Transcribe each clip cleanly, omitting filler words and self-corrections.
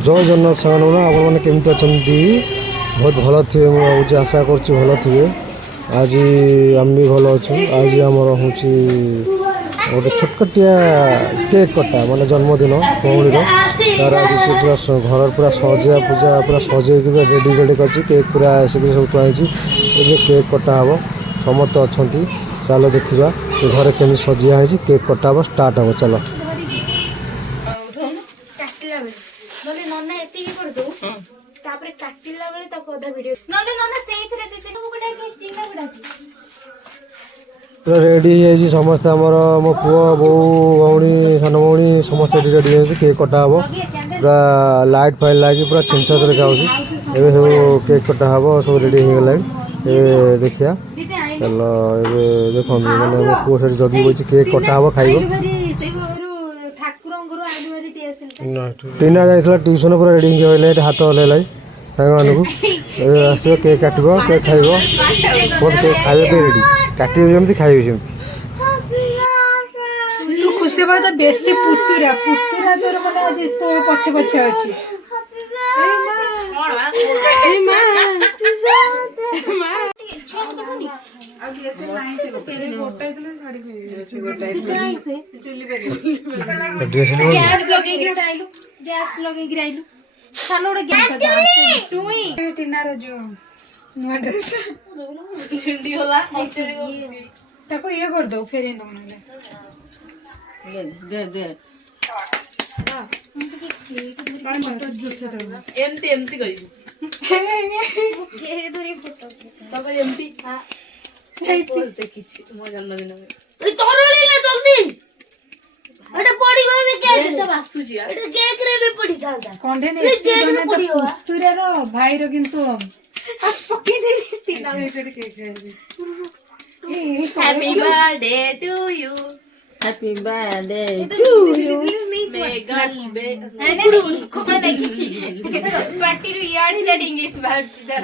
जय जगन्नाथ सामान आपने केमती अच्छा बहुत भल थे मुझे आशा करुँच भल थे आज आम भी भल अच्छु आज आमर हूँ गोटे छोटकटिया केक कटा माने जन्मदिन भौणी तार आज सी पूरा घर पूरा सजा पूजा पूरा सजे रेडी रेडी कर केक पूरा सब थुआई केक कटा हम समस्त अच्छा चलो देखा घर केमी सजिया केक कटा हम स्टार्ट हम चलो तो रेडी है समस्त आमर मो पु बो भौणी सान भौणी समस्त रेडी है केक कटा हम पूरा लाइट फाइट लगे पूरा छिंचा देखा एवं सब केक कटा हम सब रेडी हो गला देखिया चलो ये देखो मैंने मो पु से जगी बची केक कटा हम खाइब टीना जाइए ट्यूशन पूरा रेडी हो हाथ हल्ला सांग मानक आस केक काट केक खाइब बहुत केक खाइबा रेडी काटे खाइबे तू खुशी बात बेसी पुतुरा पुतुरा तोर माने आज तो पछे पछे अछि गैस लगे गिराइलु सानोडे गैस टुई टिना रे जो नुआ ड्रेस छिंडी होला ऐसे ताको ये कर दो फेर इन दो दे दे एमती एमती कहिबू केक दूरी फोटो तब एमती हां ए बोलते किछि मो जन्मदिन में ए तोरो लेला जल्दी एटा पड़ी गई केक टा बासु जी एटा केक रे भी पड़ी जांदा कंडे ने केक पड़ी हो तुरे रो भाई रो किंतु आ पकी दे तीना मिनट केक है happy birthday to you happy birthday to you may god बे नहीं कोमा देखिछि पार्टी रो याड सेड इंग्लिश वर्ड दर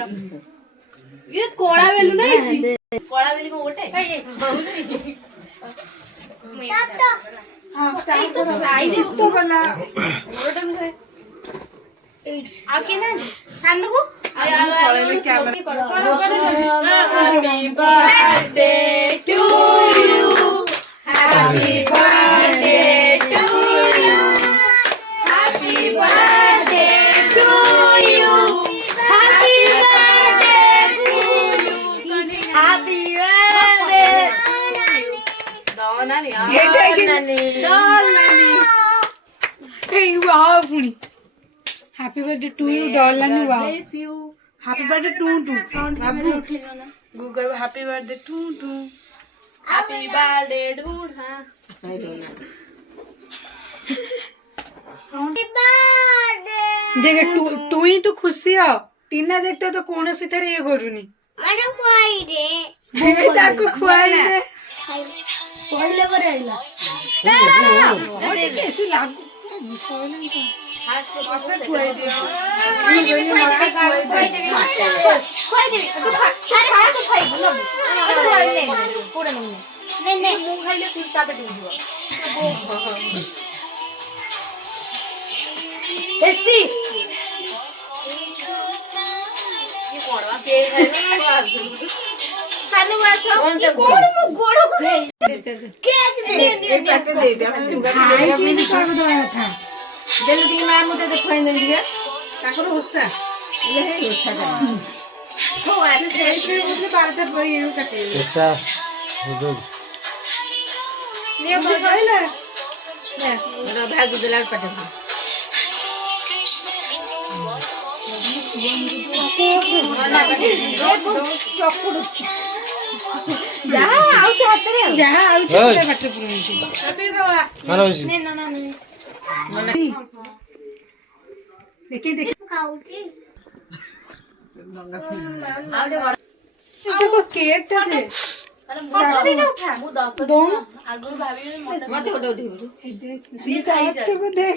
ये कोळा बेलु नाही कोळा बेलु को ओटे हां तो साइज तो गला ओटम रे आके ना सांदको happy birthday to you happy birthday to you happy birthday to you happy birthday to you happy birthday नानी hey wow funi happy birthday to you darling wow happy birthday to babu google happy birthday to happy birthday to I don't know happy birthday देख to ही तो खुशी हो टीना देखते तो कौन सी तरह ये करूनी मैंने खुआई दे ताको खुआई दे पहले करे आइला ना कैसे लागू पहले तो हाथ को अपने खुआई दे ये मक्का खुआई दे तो अरे तो खाई ना खुआई ले पूरा नहीं मुंह खाइले फिर तापे दे दियो टेस्टी ये कोड़वा के है सानू वासो कोड़ मो गोड़ो को केक दे पैकेट दे दे खाई के नहीं कर दया था जल्दी मां मुझे तो खोई नहीं दिया काकर होसा ये है होसा का तो ऐसे सेल्फी मुझे बारते पर ये काटे एकटा जो ये बस आइला ले मेरा भाग दिला काटे जहाँ आउछ हातरे जहाँ आउछ हातरे बाटे पुरैछि कते दवा मानो छी ना ना देखे देखे खाउची आउडे बड़ देखो केक टा दे अरे मो उठा मो 10 दोन आगुर भाभी मते उठा उठी देख सीधा हाथ को देख